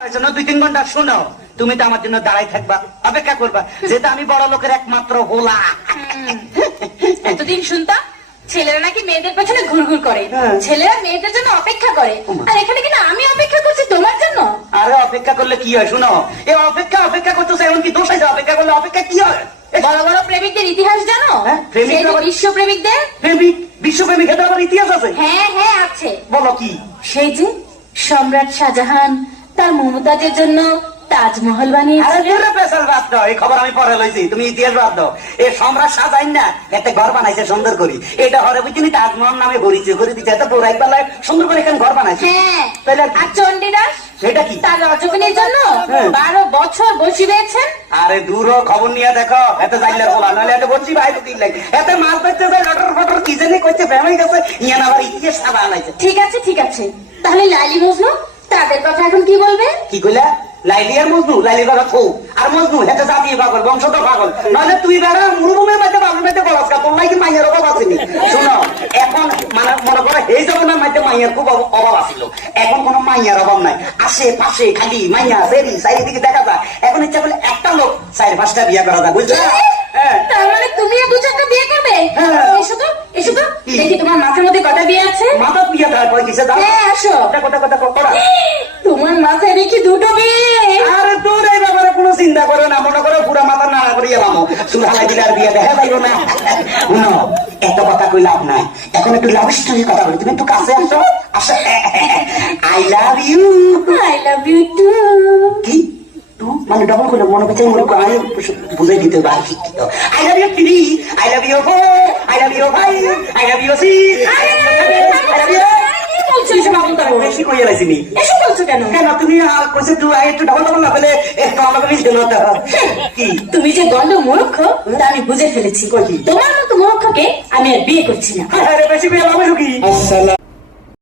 দুই তিন ঘন্টা শোনো, তুমি তো আমার জন্য দাঁড়াই থাকবা, অপেক্ষা করবা, যেহেতু আমি বড় লোকের একমাত্র হোলা। এতদিন শুনতাম ছেলেরা নাকি মেয়েদের পেছনে ঘুরঘুর করে, হ্যাঁ। ছেলেরা মেয়েদের জন্য অপেক্ষা করে, ওমা। আর এখানে কিনা আমি অপেক্ষা করছি তোমার জন্য। আরে অপেক্ষা করলে কি হয় শোনো, এ অপেক্ষা করতেছে, এমন কি দোষ আছে? অপেক্ষা করলে অপেক্ষা কি হয়? বড় বড় প্রেমিকদের ইতিহাস জানো? হ্যাঁ, প্রেমিকরা সেই যে আবার- বিশ্ব প্রেমিকদের। প্রেমিক, বিশ্বপ্রেমিক, এটা আবার ইতিহাস আছে? হ্যাঁ হ্যাঁ আছে। বলো কি? সেই যে সম্রাট শাহজাহান তার মমতাজের জন্য তাজমহল আরে বানিয়েছিলেন। দূরে পেছাল বাদ দাও, এই খবর আমি পরে লইছি, তুমি ইতিহাস বাদ দাও। এ সম্রাট শাহজাহান না একটা ঘর বানাইছে সুন্দর করে, এটা হরে বুঝছি তাজমহল নামে ঘুরিছে, ঘুরে দিচ্ছে এত পুরাই বেলায় সুন্দর করে এখানে ঘর বানাইছে। হ্যাঁ, তাহলে আর চণ্ডীদাস সেটা কি? তার রজকিনীর জন্য হ্যাঁ। 12 বছর বসে রয়েছেন। আরে দূর হ, খবর নিয়ে দেখো, এত জাইলে বলা নাহলে এত বলছি ভাই তো তিন লাগে এত মাছ ধরতে যায়, লটর ফটর কি জানি করছে, ফেমাই গেছে ইয়ান আবার ইতিহাস সাদা আনাইছে। ঠিক আছে ঠিক আছে, তাহলে লাইলি মজনু তাদের কথা এখন কি বলবে? কি কইলা? লাইলি আর মজনু? লাইলির কথা থৌ, আর মজনু এটা জাতীয় পাগল, বংশত পাগল, নইলে তুই বেড়া মরুভূমির মধ্যে বাবুর মধ্যে বলস, তোর নাকি মাইয়ের অভাব আসেনি? শোনো, এখন মানে মনে করো এই জমানার মধ্যে মাইয়ের খুব অভাব আসছিল, এখন কোনো মাইয়ার অভাব নাই, আশেপাশে খালি মাইয়া সেরি চারিদিকে দেখা যায়, এখন ইচ্ছা করলে একটা লোক 4-5টা বিয়ে করা যায়, বুঝছো? হ্যাঁ। তার মানে তুমিও 2-4টা বিয়ে করবে? হ্যাঁ। এসো তো এসো তো, কি? দেখি তোমার মাথার মধ্যে কটা বিয়ে আছে। মাথা বিয়ে দেওয়ার পরে কিসে দাও? হ্যাঁ আসো। কথা করা। তোমার মাথায় দেখি 2টো বিয়ে। আরে তোর এই ব্যাপারে কোনো চিন্তা করো না, মনে করো পুরা মাথা নাড়া করে এলাম, সুরালাই দিলে আর বিয়ে দেখা যাইব না। শুনো, এত কথা কই লাভ নাই, এখন একটু লাভ স্টোরি কথা বলি, তুমি একটু কাছে আসো। আসো, I love you. I love you too. কি টু মানে ডবল করে মনে করছে আমি বুঝাই দিতে পারি। I love you three, I love you four, I love you five, I love you six, I love you. কি বলছো এসব আবল-তাবল? বেশি কইয়া লাইছিনি এসব বলছো কেন? কেন? তুমি কইছে তুই একটু ডবল ডবল না পেলে একটু আমাকে মিশতে না তো। কি তুমি যে গন্ড মূর্খ তা আমি বুঝে ফেলেছি। কই কি? তোমার মতো মূর্খকে আমি আর বিয়ে করছি না। আরে বেশি বিয়ে লাভ কি?